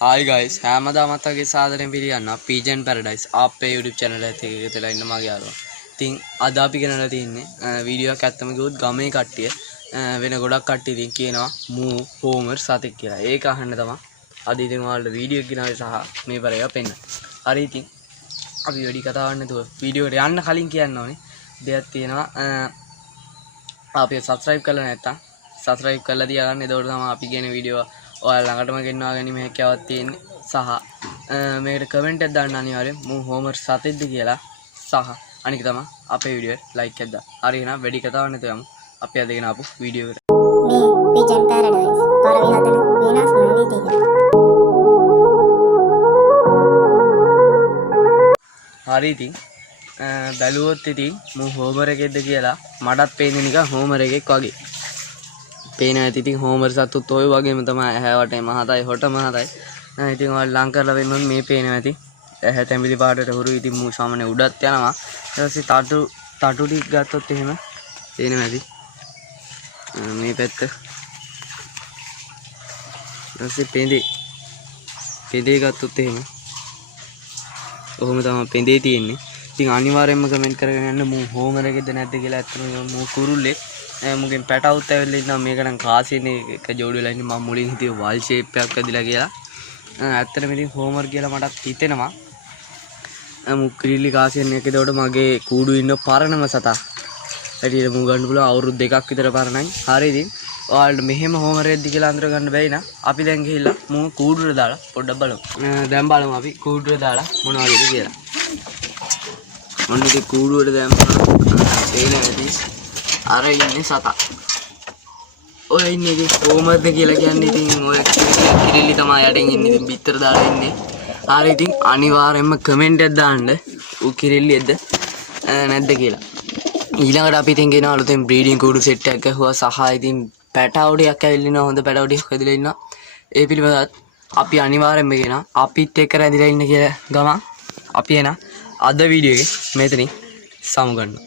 Hi guys හැමදාමත් වගේ සාදරයෙන් පිළිගන්නවා Pigeon Paradise අපේ YouTube channel එකත් එක්ක එකතු වෙලා ඉන්න මගේ යාළුවා. ඉතින් අද අපි ගෙනලා තින්නේ වීඩියෝ එකක් ඇත්තම කිව්වොත් ගමේ කට්ටිය වෙන ගොඩක් කට්ටිය ඉතින් කියනවා මූ හෝමර් සතෙක් කියලා. ඒක අහන්න තමයි අද ඉතින් ඔයාලට වීඩියෝ එක ගෙනාවේ සහ මේ පරිව පෙන්න. හරි ඉතින් අපි වැඩි කතාවක් නැතුව වීඩියෝ එකට යන්න කලින් කියන්න ඕනේ දෙයක් තියෙනවා. අපි subscribe කරලා නැත්තම් subscribe කරලා තියාගන්න. එතකොට තමයි අපි කියන වීඩියෝ ඔයාලා ළඟටම ගෙන්වා ගැනීම හැකියාවක් තියෙන්නේ. සහ මේකට කමෙන්ට් එකක් දාන්න අනිවාර්යෙන් මූ හෝමර් සතෙක්ද කියලා. සහ අනික තමයි අපේ වීඩියෝ එකට ලයික් එකක් දාන්න. හරි එහෙනම් වැඩි කතාවක් නැතුව යමු අපි අද ගෙන ආපු වීඩියෝ එකට. මේ Pigeon Paradise පරවි හදන වෙනස්ම විදිහට. හරි ඉතින් බැලුවොත් ඉතින් මූ හෝමර් එකෙක්ද කියලා මටත් පේන්නේ නිකන් හෝමර් එකෙක් වගේ. පේනවා ඇති ඉතින් හෝමර් සතුත් ඔය වගේම තමයි ඇහැ වටේ මහතයි හොට මහතයි. ඉතින් ඔයාලා ලං කරලා වෙන්නොත් මේ පේනවා ඇති. ඇහැ තැඹිලි පාටට හුරු ඉතින් මූ සාමාන්‍ය උඩත් යනවා. ඊට පස්සේ තටු ටික ගත්තොත් එහෙම පේනවා ඇති. මේ පැත්ත. ඊට පස්සේ පෙඳේ ගත්තොත් එහෙම. ඔහොම තමයි පෙඳේ තියෙන්නේ. ඉතින් අනිවාර්යයෙන්ම කමෙන්ට් කරගෙන යන්න මූ හෝමර් එකේද නැද්ද කියලා. ඇත්තටම මූ කුරුල්ලෙක්. මුගෙන් පැටවුත් ඇවිල්ලා ඉන්නවා. මේක නම් කාසියනේ එක ජෝඩු වෙලා ඉන්නේ. මම මුලින් හිතුවේ වල් ෂේප් එකක් ඇදිලා කියලා. ඇත්තටම ඉතින් හෝමර් කියලා මටත් හිතෙනවා. මුක්‍රීලි කාසියන් එක ඒකට මගේ කූඩු ඉන්න පරණම සතා. ඇටියට මූ ගන්න පුළුවන් අවුරුදු 2ක් විතර පරණයි. හරි ඉතින් ඔයාලට මෙහෙම හෝමර් එකක්ද කියලා අඳුර ගන්න බැයි නම් අපි දැන් ගිහිල්ලා මූ කූඩුවට දාලා පොඩ්ඩක් බලමු. දැන් බලමු අපි කූඩුවට දාලා මොන වගේද කියලා. ඔන්න ඉතින් කූඩුවට දැම්මා. පේන ඇති. අර ඉන්නේ සතා. ඔය ඉන්නේ ඉතින් හෝමර්ද කියලා කියන්නේ ඉතින් ඔය කිරිලි තමයි යටින් ඉන්නේ. ඉතින් බිත්තර දාලා ඉන්නේ. හරි ඉතින් අනිවාර්යයෙන්ම කමෙන්ට් එකක් දාන්න ඌ කිරිල්ලියද නැද්ද කියලා. ඊළඟට අපි ඉතින් ගෙනා අලුතෙන් බ්‍රීඩින් කූඩු සෙට් එකක් ගහුවා. සහ ඉතින් පැටවුඩියක් ඇවිල්ලා ඉන්නවා. හොඳ පැටවුඩියක් ඇවිල්ලා ඉන්නවා. ඒ පිළිබඳවත් අපි අනිවාර්යයෙන්ම ගෙනා අපිත් එක්ක රැඳිලා ඉන්න කියලා ගමන් අපි එන අද වීඩියෝ එකේ මෙතනින් සමු ගන්නවා.